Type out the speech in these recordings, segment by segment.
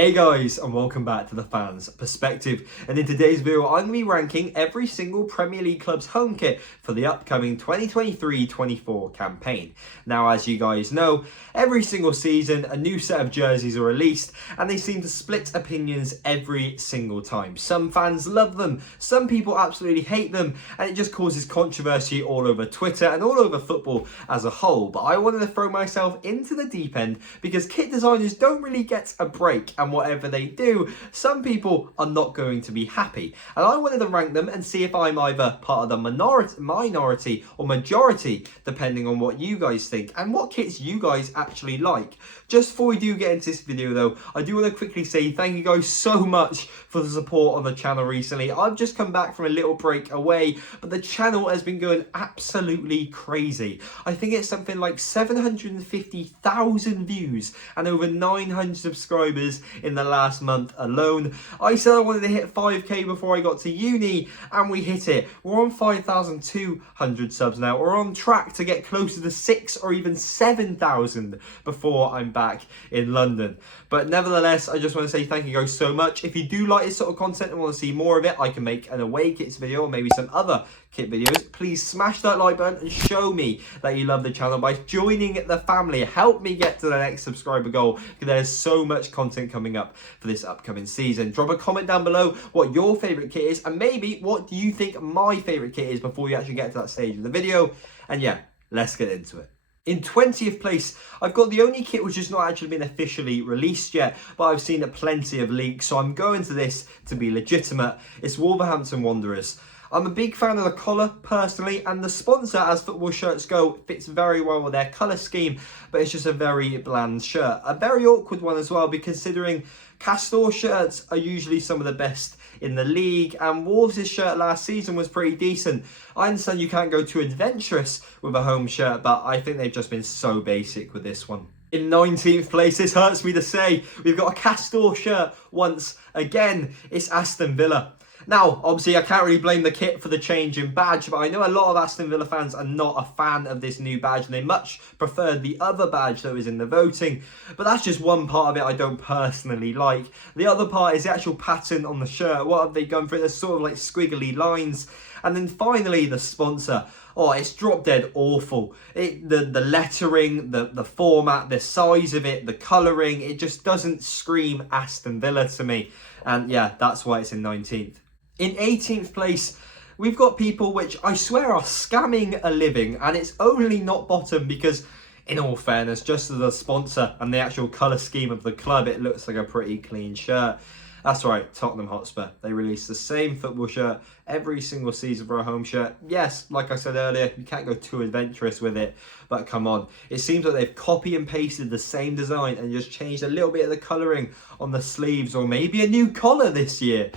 Hey guys, and welcome back to the Fans Perspective. And in today's video, I'm going to be ranking every single Premier League club's home kit for the upcoming 2023-24 campaign. Now, as you guys know, every single season a new set of jerseys are released and they seem to split opinions every single time. Some fans love them, some people absolutely hate them, and it just causes controversy all over Twitter and all over football as a whole. But I wanted to throw myself into the deep end because kit designers don't really get a break. And whatever they do, some people are not going to be happy. And I wanted to rank them and see if I'm either part of the minority or majority, depending on what you guys think and what kits you guys actually like. Just before we do get into this video though, I do want to quickly say thank you guys so much for the support on the channel recently. I've just come back from a little break away, but the channel has been going absolutely crazy. I think it's something like 750,000 views and over 900 subscribers in the last month alone. I said I wanted to hit 5k before I got to uni, and we hit it. We're on 5,200 subs now. We're on track to get closer to 6,000 or even 7,000 before I'm back in London. But nevertheless, I just want to say thank you guys so much. If you do like this sort of content and want to see more of it, I can make an away kits video or maybe some other kit videos. Please smash that like button and show me that you love the channel by joining the family. Help me get to the next subscriber goal, because there's so much content coming up for this upcoming season. Drop a comment down below what your favourite kit is, and maybe what do you think my favourite kit is before you actually get to that stage of the video. And yeah, let's get into it. In 20th place, I've got the only kit which has not actually been officially released yet, but I've seen plenty of leaks, so I'm going to this to be legitimate. It's Wolverhampton Wanderers. I'm a big fan of the collar personally, and the sponsor, as football shirts go, fits very well with their colour scheme, but it's just a very bland shirt. A very awkward one as well, considering Castor shirts are usually some of the best in the league, and Wolves' shirt last season was pretty decent. I understand you can't go too adventurous with a home shirt, but I think they've just been so basic with this one. In 19th place, this hurts me to say, we've got a Castor shirt once again. It's Aston Villa. Now, obviously, I can't really blame the kit for the change in badge, but I know a lot of Aston Villa fans are not a fan of this new badge, and they much preferred the other badge that was in the voting. But that's just one part of it I don't personally like. The other part is the actual pattern on the shirt. What have they gone for? There's sort of like squiggly lines. And then finally, the sponsor. Oh, it's drop dead awful. The lettering, the format, the size of it, the colouring, it just doesn't scream Aston Villa to me. And yeah, that's why it's in 19th. In 18th place, we've got people which I swear are scamming a living, and it's only not bottom because, in all fairness, just as the sponsor and the actual colour scheme of the club, it looks like a pretty clean shirt. That's right, Tottenham Hotspur. They release the same football shirt every single season for a home shirt. Yes, like I said earlier, you can't go too adventurous with it, but come on. It seems like they've copy and pasted the same design and just changed a little bit of the colouring on the sleeves, or maybe a new collar this year.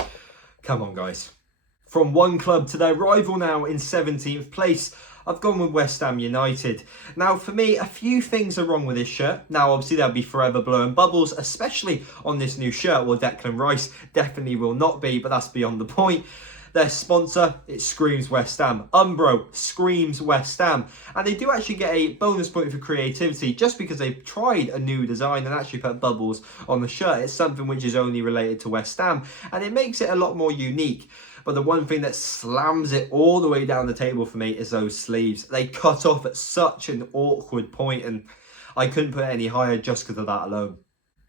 Come on, guys. From one club to their rival now in 17th place, I've gone with West Ham United. Now, for me, a few things are wrong with this shirt. Now, obviously, they'll be forever blowing bubbles, especially on this new shirt. Well, Declan Rice definitely will not be, but that's beyond the point. Their sponsor, it screams West Ham. Umbro screams West Ham. And they do actually get a bonus point for creativity just because they've tried a new design and actually put bubbles on the shirt. It's something which is only related to West Ham, and it makes it a lot more unique. But the one thing that slams it all the way down the table for me is those sleeves. They cut off at such an awkward point, and I couldn't put it any higher just because of that alone.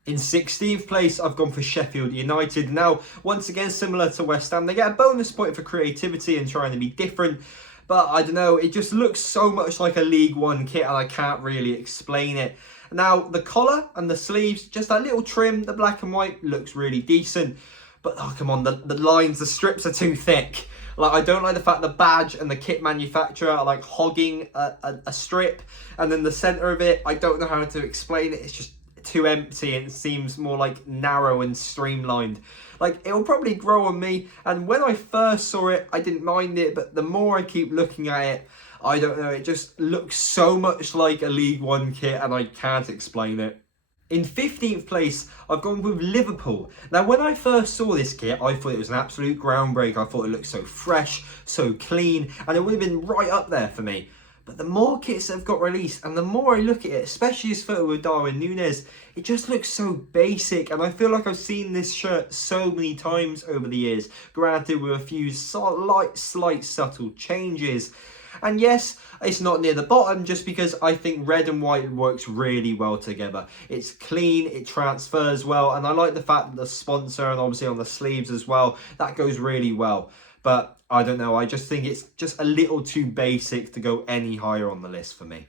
In 16th place, I've gone for Sheffield United. Now, once again, similar to West Ham, they get a bonus point for creativity and trying to be different. But I don't know, it just looks so much like a League One kit, and I can't really explain it. Now, the collar and the sleeves, just that little trim, the black and white, looks really decent. But, oh, come on, the lines, the strips are too thick. Like, I don't like the fact the badge and the kit manufacturer are like hogging a strip. And then the centre of it, I don't know how to explain it. It's just too empty, and it seems more like narrow and streamlined. Like, it'll probably grow on me, and when I first saw it I didn't mind it, but the more I keep looking at it, I don't know, it just looks so much like a League One kit, and I can't explain it. In 15th place, I've gone with Liverpool. Now, when I first saw this kit, I thought it was an absolute groundbreaker. I thought it looked so fresh, so clean, and it would have been right up there for me. But the more kits that have got released and the more I look at it, especially this photo with Darwin Núñez, it just looks so basic, and I feel like I've seen this shirt so many times over the years, granted with a few slight subtle changes. And yes, it's not near the bottom just because I think red and white works really well together. It's clean, it transfers well, and I like the fact that the sponsor and obviously on the sleeves as well, that goes really well. But I don't know, I just think it's just a little too basic to go any higher on the list for me.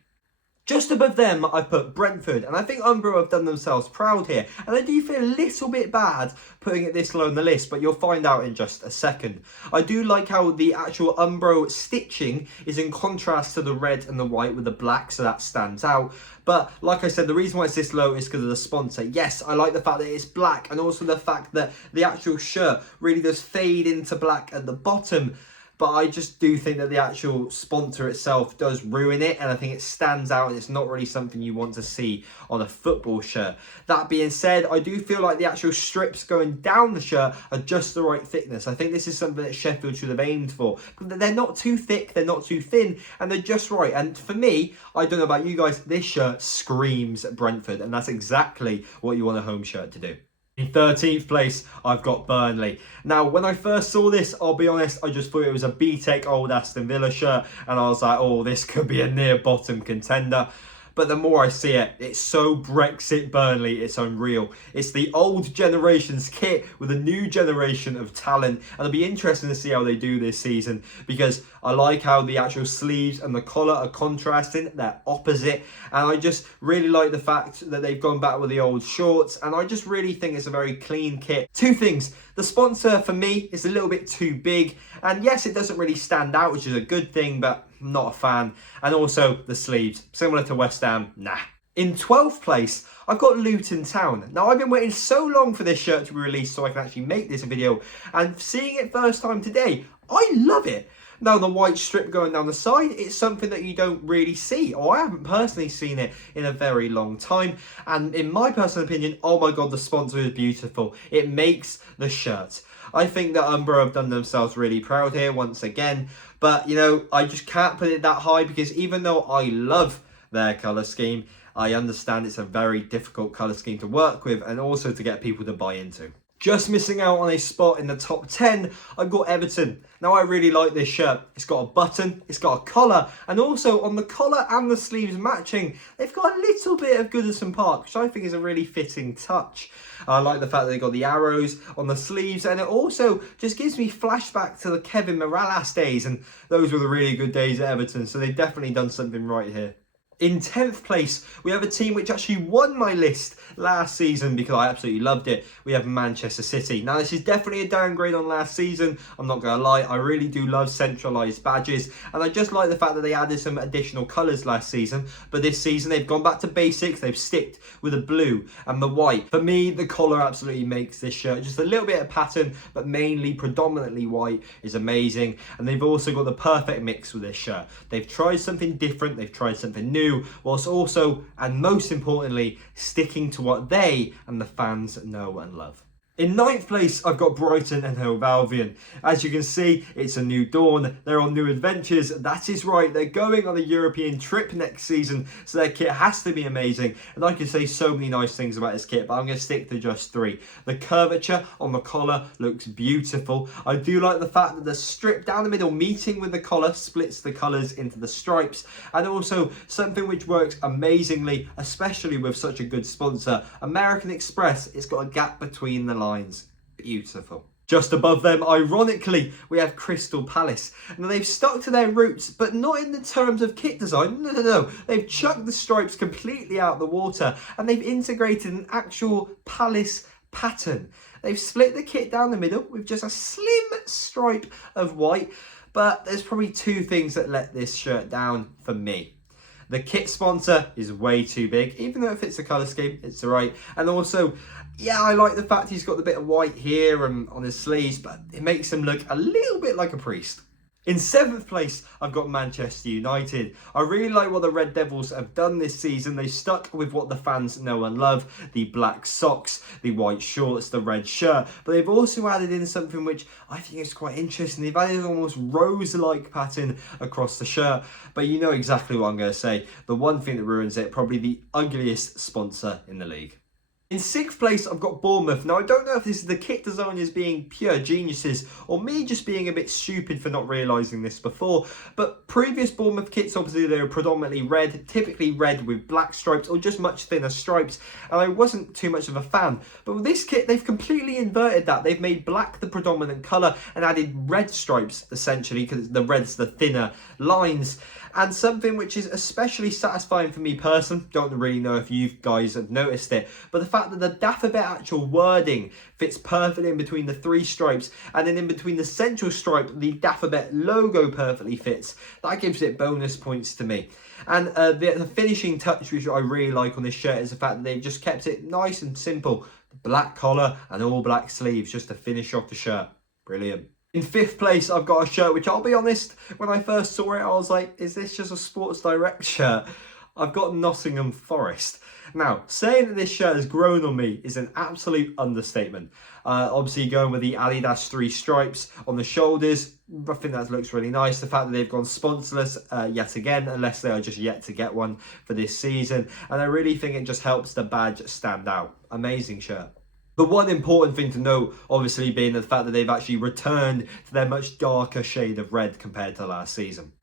Just above them, I put Brentford, and I think Umbro have done themselves proud here. And I do feel a little bit bad putting it this low on the list, but you'll find out in just a second. I do like how the actual Umbro stitching is in contrast to the red and the white with the black, so that stands out. But like I said, the reason why it's this low is because of the sponsor. Yes, I like the fact that it's black, and also the fact that the actual shirt really does fade into black at the bottom. But I just do think that the actual sponsor itself does ruin it, and I think it stands out and it's not really something you want to see on a football shirt. That being said, I do feel like the actual strips going down the shirt are just the right thickness. I think this is something that Sheffield should have aimed for. They're not too thick, they're not too thin, and they're just right. And for me, I don't know about you guys, this shirt screams Brentford, and that's exactly what you want a home shirt to do. In 13th place, I've got Burnley. Now, when I first saw this, I'll be honest, I just thought it was a B-Tech old Aston Villa shirt, and I was like, oh, this could be a near bottom contender. But the more I see it, it's so Brexit Burnley, it's unreal. It's the old generation's kit with a new generation of talent. And it'll be interesting to see how they do this season, because I like how the actual sleeves and the collar are contrasting, they're opposite. And I just really like the fact that they've gone back with the old shorts. And I just really think it's a very clean kit. Two things. The sponsor, for me, is a little bit too big. And yes, it doesn't really stand out, which is a good thing, but I'm not a fan. And also the sleeves, similar to West Ham, nah. In 12th place, I've got Luton Town. Now, I've been waiting so long for this shirt to be released so I can actually make this video. And seeing it first time today, I love it. Now, the white strip going down the side, it's something that you don't really see, or I haven't personally seen it in a very long time. And in my personal opinion, oh my God, the sponsor is beautiful. It makes the shirt. I think that Umbro have done themselves really proud here once again. But, you know, I just can't put it that high because even though I love their colour scheme, I understand it's a very difficult colour scheme to work with and also to get people to buy into. Just missing out on a spot in the top 10, I've got Everton. Now, I really like this shirt. It's got a button, it's got a collar, and also on the collar and the sleeves matching, they've got a little bit of Goodison Park, which I think is a really fitting touch. I like the fact that they've got the arrows on the sleeves, and it also just gives me flashback to the Kevin Mirallas days, and those were the really good days at Everton, so they've definitely done something right here. In 10th place, we have a team which actually won my list last season because I absolutely loved it. We have Manchester City. Now, this is definitely a downgrade on last season. I'm not going to lie. I really do love centralised badges. And I just like the fact that they added some additional colours last season. But this season, they've gone back to basics. They've sticked with the blue and the white. For me, the collar absolutely makes this shirt. Just a little bit of pattern, but mainly predominantly white is amazing. And they've also got the perfect mix with this shirt. They've tried something different. They've tried something new, whilst also, and most importantly, sticking to what they and the fans know and love. In 9th place, I've got Brighton and Hove Albion. As you can see, it's a new dawn. They're on new adventures. That is right. They're going on a European trip next season, so their kit has to be amazing. And I can say so many nice things about this kit, but I'm going to stick to just 3. The curvature on the collar looks beautiful. I do like the fact that the strip down the middle meeting with the collar splits the colours into the stripes. And also something which works amazingly, especially with such a good sponsor, American Express. It's got a gap between the lines. Beautiful. Just above them, ironically, we have Crystal Palace. Now, they've stuck to their roots, but not in the terms of kit design. No. They've chucked the stripes completely out the water, and they've integrated an actual Palace pattern. They've split the kit down the middle with just a slim stripe of white, but there's probably 2 things that let this shirt down for me. The kit sponsor is way too big, even though it fits the colour scheme, it's alright. And also, yeah, I like the fact he's got the bit of white here and on his sleeves, but it makes him look a little bit like a priest. In 7th place, I've got Manchester United. I really like what the Red Devils have done this season. They stuck with what the fans know and love, the black socks, the white shorts, the red shirt. But they've also added in something which I think is quite interesting. They've added an almost rose-like pattern across the shirt. But you know exactly what I'm going to say. The one thing that ruins it, probably the ugliest sponsor in the league. In 6th place, I've got Bournemouth. Now, I don't know if this is the kit designers being pure geniuses or me just being a bit stupid for not realising this before, but previous Bournemouth kits, obviously, they were predominantly red, typically red with black stripes or just much thinner stripes, and I wasn't too much of a fan. But with this kit, they've completely inverted that. They've made black the predominant colour and added red stripes, essentially, because the red's the thinner lines. And something which is especially satisfying for me personally, don't really know if you guys have noticed it, but the fact that the Afcb actual wording fits perfectly in between the 3 stripes, and then in between the central stripe, the Afcb logo perfectly fits. That gives it bonus points to me. And the finishing touch, which I really like on this shirt, is the fact that they've just kept it nice and simple. Black collar and all black sleeves just to finish off the shirt. Brilliant. In 5th place, I've got a shirt which, I'll be honest, when I first saw it, I was like, is this just a Sports Direct shirt? I've got Nottingham Forest. Now, saying that this shirt has grown on me is an absolute understatement. Obviously, going with the Adidas 3 stripes on the shoulders, I think that looks really nice. The fact that they've gone sponsorless yet again, unless they are just yet to get one for this season. And I really think it just helps the badge stand out. Amazing shirt. The one important thing to note, obviously, being the fact that they've actually returned to their much darker shade of red compared to last season.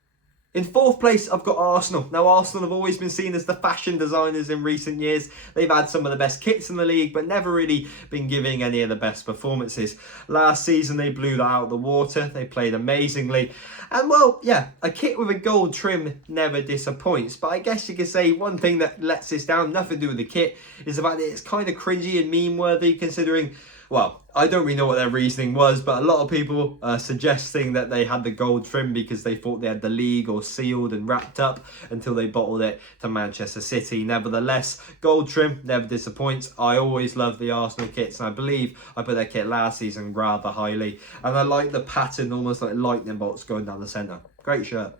In 4th place, I've got Arsenal. Now, Arsenal have always been seen as the fashion designers in recent years. They've had some of the best kits in the league, but never really been giving any of the best performances. Last season, they blew that out of the water. They played amazingly. And, well, yeah, a kit with a gold trim never disappoints. But I guess you could say one thing that lets this down, nothing to do with the kit, is the fact that it's kind of cringy and meme-worthy, considering, well, I don't really know what their reasoning was, but a lot of people are suggesting that they had the gold trim because they thought they had the league all sealed and wrapped up until they bottled it to Manchester City. Nevertheless, gold trim never disappoints. I always love the Arsenal kits, and I believe I put their kit last season rather highly. And I like the pattern, almost like lightning bolts going down the centre. Great shirt.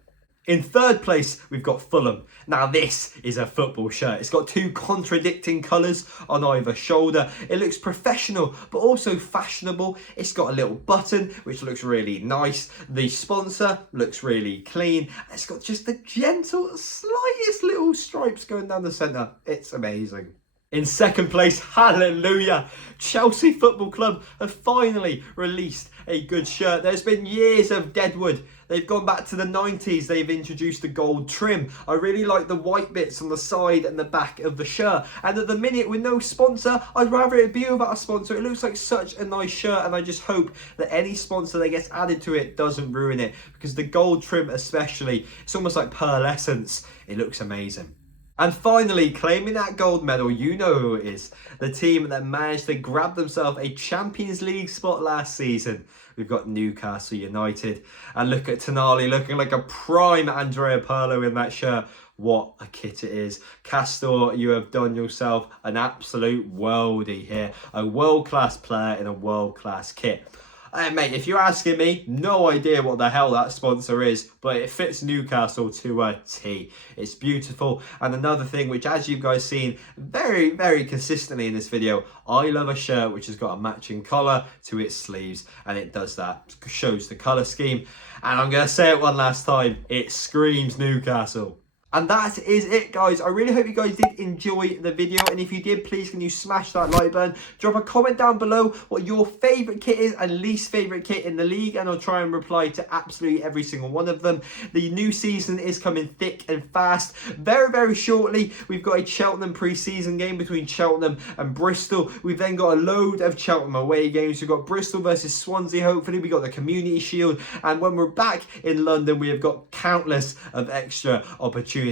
In 3rd place, we've got Fulham. Now, this is a football shirt. It's got 2 contradicting colours on either shoulder. It looks professional, but also fashionable. It's got a little button, which looks really nice. The sponsor looks really clean. It's got just the gentle, slightest little stripes going down the centre. It's amazing. In 2nd place, hallelujah, Chelsea Football Club have finally released a good shirt. There's been years of deadwood. They've gone back to the 90s. They've introduced the gold trim. I really like the white bits on the side and the back of the shirt. And at the minute, with no sponsor, I'd rather it be without a sponsor. It looks like such a nice shirt, and I just hope that any sponsor that gets added to it doesn't ruin it, because the gold trim especially, it's almost like pearlescence. It looks amazing. And finally, claiming that gold medal, you know who it is. The team that managed to grab themselves a Champions League spot last season. We've got Newcastle United. And look at Tonali looking like a prime Andrea Pirlo in that shirt. What a kit it is. Castor, you have done yourself an absolute worldie here. A world-class player in a world-class kit. Mate, if you're asking me, no idea what the hell that sponsor is, but it fits Newcastle to a T. It's beautiful. And another thing, which as you guys seen very, very consistently in this video, I love a shirt which has got a matching collar to its sleeves, and it does that. Shows the colour scheme. And I'm going to say it one last time, it screams Newcastle. And that is it, guys. I really hope you guys did enjoy the video. And if you did, please can you smash that like button. Drop a comment down below what your favourite kit is and least favourite kit in the league. And I'll try and reply to absolutely every single one of them. The new season is coming thick and fast. Very, very shortly, we've got a Cheltenham pre-season game between Cheltenham and Bristol. We've then got a load of Cheltenham away games. We've got Bristol versus Swansea, hopefully. We've got the Community Shield. And when we're back in London, we have got countless of extra opportunities.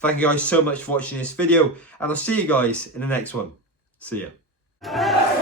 Thank you guys so much for watching this video, and I'll see you guys in the next one. See ya.